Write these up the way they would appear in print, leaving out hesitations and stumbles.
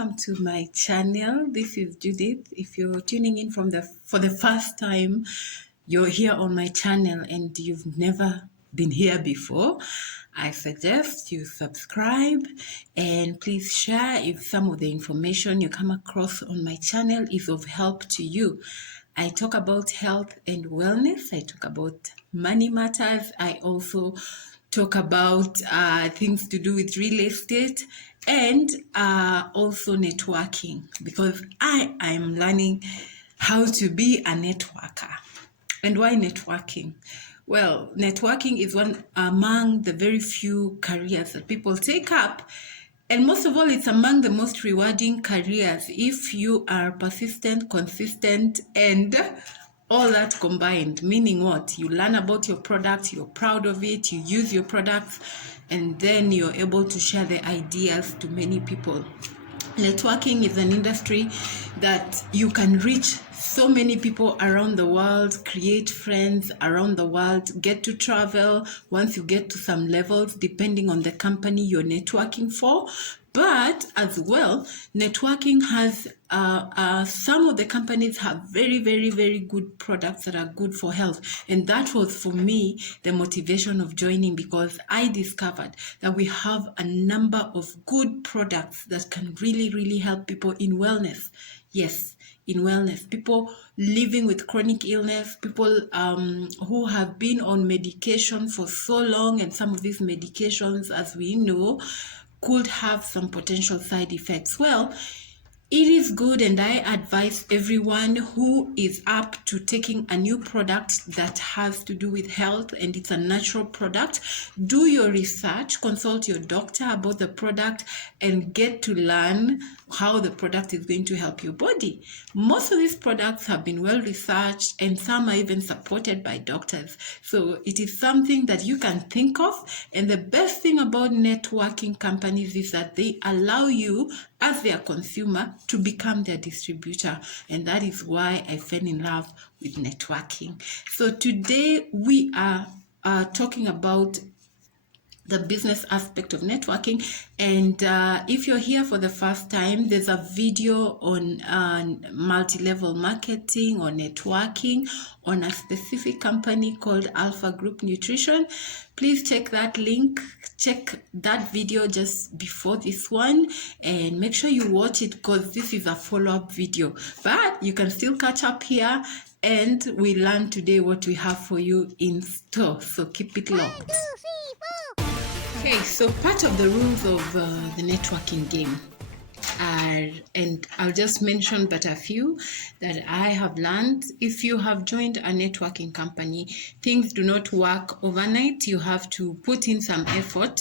welcome to my channel. This is Judith. If you're tuning in for the first time, you're here on my channel and you've never been here before, I suggest you subscribe and please share if some of the information you come across on my channel is of help to you. I talk about health and wellness. I talk about money matters. I also talk about things to do with real estate and also networking, because I am learning how to be a networker. And why networking? Well, networking is one among the very few careers that people take up. And most of all, it's among the most rewarding careers if you are persistent, consistent, and all that combined. Meaning what? You learn about your product, you're proud of it, you use your products, and then you're able to share the ideas to many people. Networking is an industry that you can reach so many people around the world, create friends around the world, get to travel once you get to some levels, depending on the company you're networking for. But as well, networking has some of the companies have very, very, very good products that are good for health. And that was for me the motivation of joining, because I discovered that we have a number of good products that can really, really help people in wellness. Yes, in wellness, people living with chronic illness, people who have been on medication for so long, and some of these medications, as we know, could have some potential side effects. Well, it is good, and I advise everyone who is up to taking a new product that has to do with health and it's a natural product, do your research, consult your doctor about the product, and get to learn how the product is going to help your body. Most of these products have been well researched, and some are even supported by doctors. So it is something that you can think of. And the best thing about networking companies is that they allow you, as their consumer, to become their distributor. And that is why I fell in love with networking. So today we are talking about the business aspect of networking. And if you're here for the first time, there's a video on multi-level marketing or networking on a specific company called Alpha Group Nutrition. Please check that link, check that video just before this one, and make sure you watch it, because this is a follow-up video. But you can still catch up here, and we learn today what we have for you in store. So keep it locked. Okay, so part of the rules of the networking game are, and I'll just mention but a few that I have learned. If you have joined a networking company, things do not work overnight. You have to put in some effort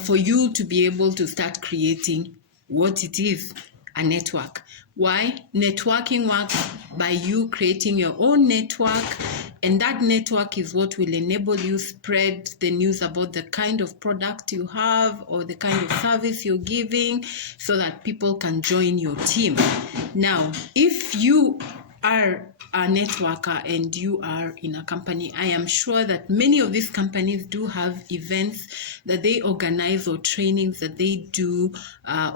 for you to be able to start creating what it is, a network. Why? Networking works by you creating your own network, and that network is what will enable you spread the news about the kind of product you have or the kind of service you're giving, so that people can join your team. Now, if you are a networker and you are in a company, I am sure that many of these companies do have events that they organize or trainings that they do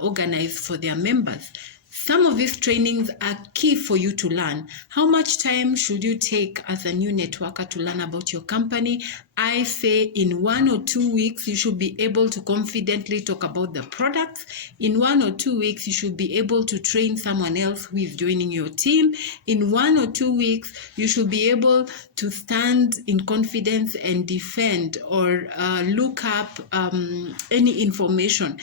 organize for their members. Some of these trainings are key for you to learn. How much time should you take as a new networker to learn about your company? I say in 1 or 2 weeks, you should be able to confidently talk about the products. In 1 or 2 weeks, you should be able to train someone else who is joining your team. In 1 or 2 weeks, you should be able to stand in confidence and defend or look up any information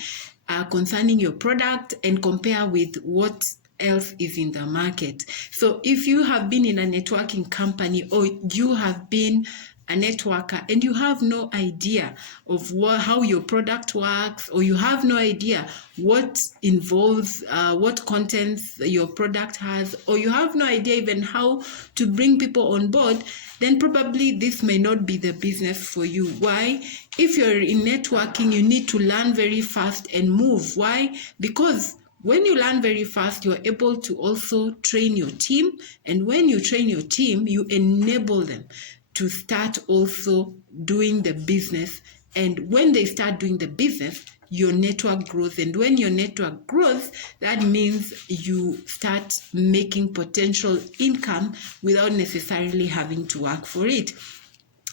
concerning your product and compare with what else is in the market. So if you have been in a networking company, or you have been a networker and you have no idea of how your product works, or you have no idea what involves, what contents your product has, or you have no idea even how to bring people on board, then probably this may not be the business for you. Why? If you're in networking, you need to learn very fast and move. Why? Because when you learn very fast, you're able to also train your team. And when you train your team, you enable them to start also doing the business. And when they start doing the business, your network grows. And when your network grows, that means you start making potential income without necessarily having to work for it.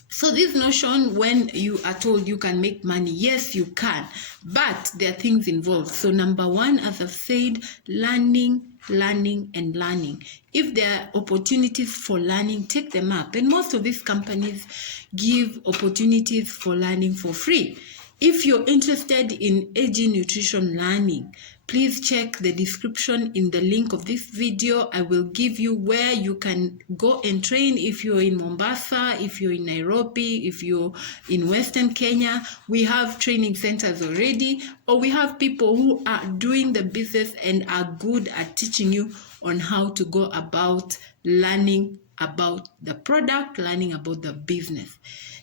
So this notion, when you are told you can make money, yes, you can, but there are things involved. So number one, as I've said, learning. If there are opportunities for learning, take them up. And most of these companies give opportunities for learning for free. If you're interested in aging nutrition learning, please check the description in the link of this video. I will give you where you can go and train. If you're in Mombasa, if you're in Nairobi, if you're in Western Kenya, we have training centers already, or we have people who are doing the business and are good at teaching you on how to go about learning about the product, learning about the business.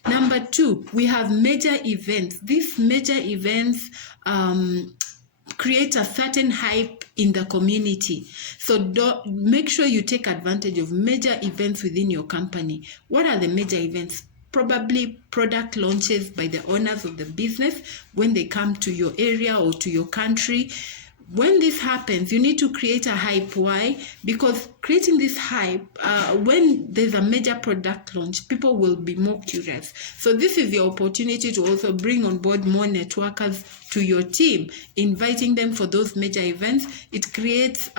Number two, we have major events. These major events create a certain hype in the community. So make sure you take advantage of major events within your company. What are the major events? Probably product launches by the owners of the business when they come to your area or to your country. When this happens, you need to create a hype. Why? Because creating this hype, when there's a major product launch, people will be more curious. So this is your opportunity to also bring on board more networkers to your team, inviting them for those major events. It creates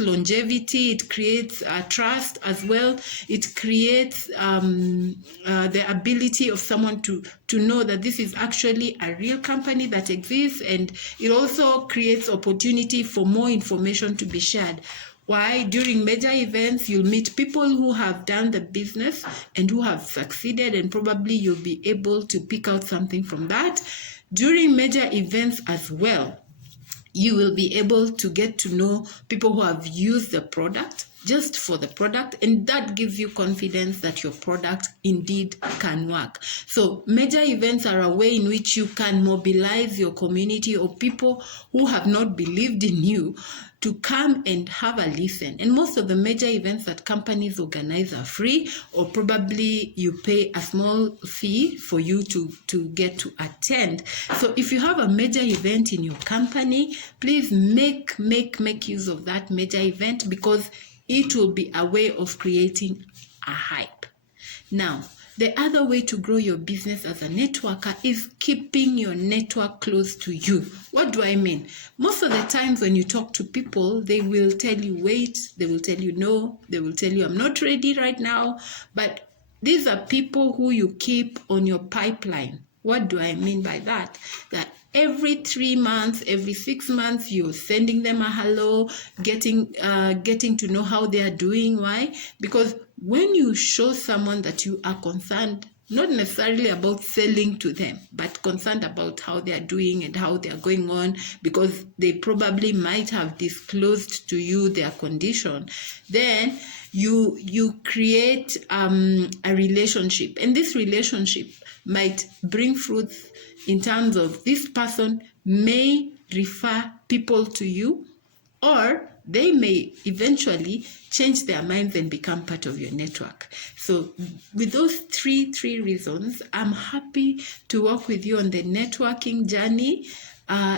longevity. It creates trust as well. It creates the ability of someone to know that this is actually a real company that exists, and it also creates opportunity for more information to be shared. Why? During major events, you'll meet people who have done the business and who have succeeded, and probably you'll be able to pick out something from that. During major events as well, you will be able to get to know people who have used the product just for the product, and that gives you confidence that your product indeed can work. So major events are a way in which you can mobilize your community or people who have not believed in you to come and have a listen. And most of the major events that companies organize are free, or probably you pay a small fee for you to get to attend. So if you have a major event in your company, please make use of that major event, because it will be a way of creating a hype. Now, the other way to grow your business as a networker is keeping your network close to you. What do I mean? Most of the times when you talk to people, they will tell you wait, they will tell you no, they will tell you I'm not ready right now. But these are people who you keep on your pipeline. What do I mean by that? That every 3 months, every 6 months, you're sending them a hello, getting to know how they are doing. Why? Because when you show someone that you are concerned, not necessarily about selling to them, but concerned about how they are doing and how they are going on, because they probably might have disclosed to you their condition, then you create a relationship. And this relationship might bring fruits in terms of this person may refer people to you, or they may eventually change their minds and become part of your network. So with those three reasons, I'm happy to work with you on the networking journey.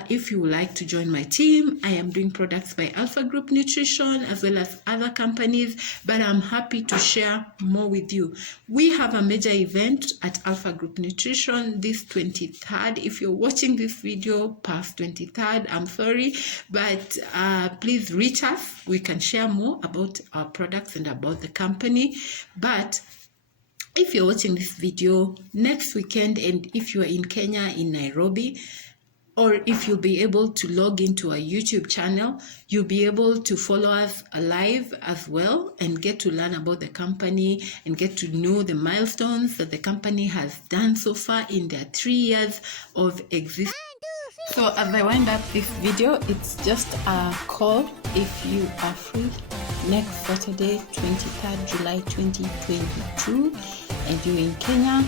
If you would like to join my team, I am doing products by Alpha Group Nutrition as well as other companies, but I'm happy to share more with you. We have a major event at Alpha Group Nutrition this 23rd. If you're watching this video past 23rd, I'm sorry, but please reach us. We can share more about our products and about the company. But if you're watching this video next weekend, and if you're in Kenya, in Nairobi, or if you'll be able to log into a YouTube channel, you'll be able to follow us live as well and get to learn about the company and get to know the milestones that the company has done so far in their 3 years of existence. So as I wind up this video, it's just a call. If you are free next Saturday, 23rd July 2022, and you're in Kenya,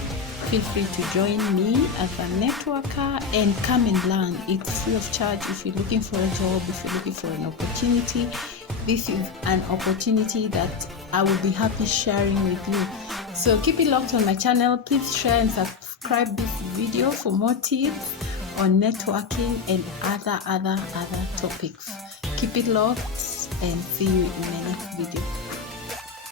feel free to join me as a networker and come and learn. It's free of charge. If you're looking for a job, if you're looking for an opportunity, this is an opportunity that I will be happy sharing with you. So keep it locked on my channel. Please share and subscribe this video for more tips on networking and other topics. Keep it locked and see you in my next video.